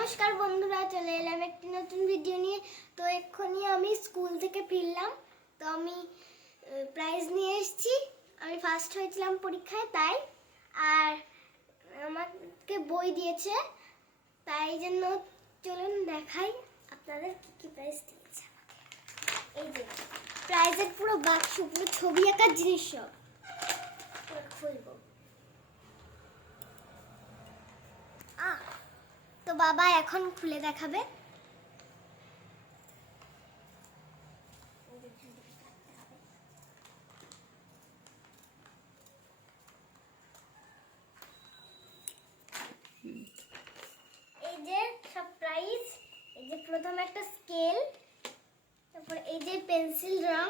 নমস্কার বন্ধুরা, চলে এলাম একটি নতুন ভিডিও নিয়ে। তো এক্ষুনি আমি স্কুল থেকে ফিরলাম। তো আমি প্রাইজ নিয়ে এসেছি। আমি ফার্স্ট হয়েছিলাম পরীক্ষায়, তাই। আর আমাকে বই দিয়েছে, তাই জন্য চলুন দেখাই আপনাদের কি কি প্রাইজ দিয়েছে। এই যে প্রাইজের পুরো বাক্স, পুরো ছবি আঁকার জিনিস সব খুলবো। তো বাবা এখন খুলে দেখাবে। এই যে সব প্রাইস। এই যে প্রথম একটা স্কেল, তারপর এই যে পেন্সিল রং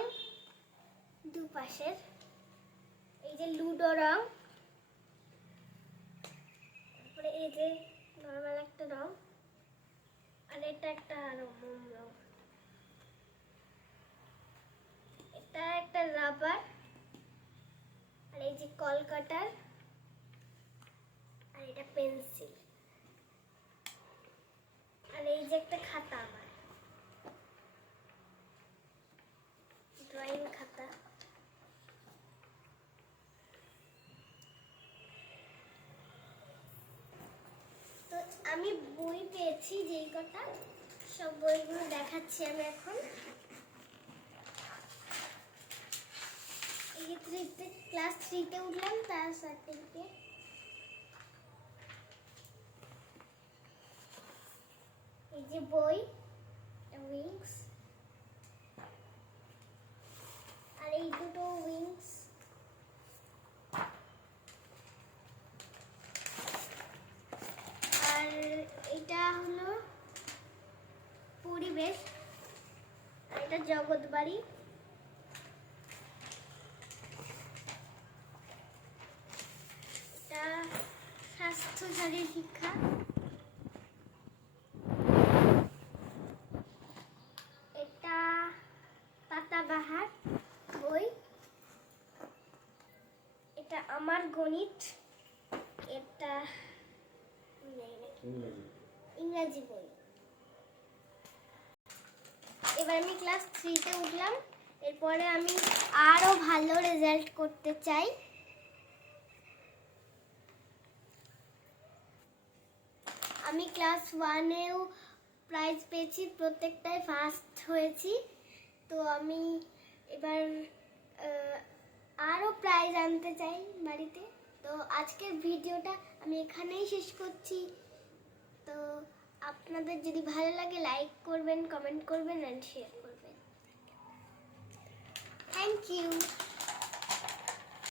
দুপাশের, এই যে লুডো রং, তারপরে এই যে নরমাল একটা রং, আর এটা একটা মোম রং, এটা একটা রাবার, আর এই যে কলকাটার, আর এটা পেন্সিল, আর এই যে একটা খাতা, আমার ড্রয়িং খাতা। তো আমি বই পেয়েছি যেই কটা, সব বইগুলো দেখাচ্ছি আমি এখন। এই যে ক্লাস 3-তে উঠলাম, তার সার্টিফিকেট। এই যে বই, উইংস, আর এই দুটো উইংস, আর এটা হলো পরিবেশ, আর এটা জগৎবাড়ি, এটা স্বাস্থ্য শারীর শিক্ষা, এটা পাতাবাহার বই, এটা আমার গণিত, এটা ইংরাজি বই। এবার আমি ক্লাস 3-তে উঠলাম। এরপরে আমি আরো ভালো রেজাল্ট করতে চাই। আমি ক্লাস 1-এও প্রাইজ পেয়েছি, প্রত্যেকটায় ফার্স্ট হয়েছি। তো আমি এবার আরো প্রাইজ আনতে চাই বাড়িতে। তো আজকের ভিডিওটা আমি এখানেই শেষ করছি। তো আপনাদের যদি ভালো লাগে লাইক করবেন, কমেন্ট করবেন, এন্ড শেয়ার করবেন। Thank you.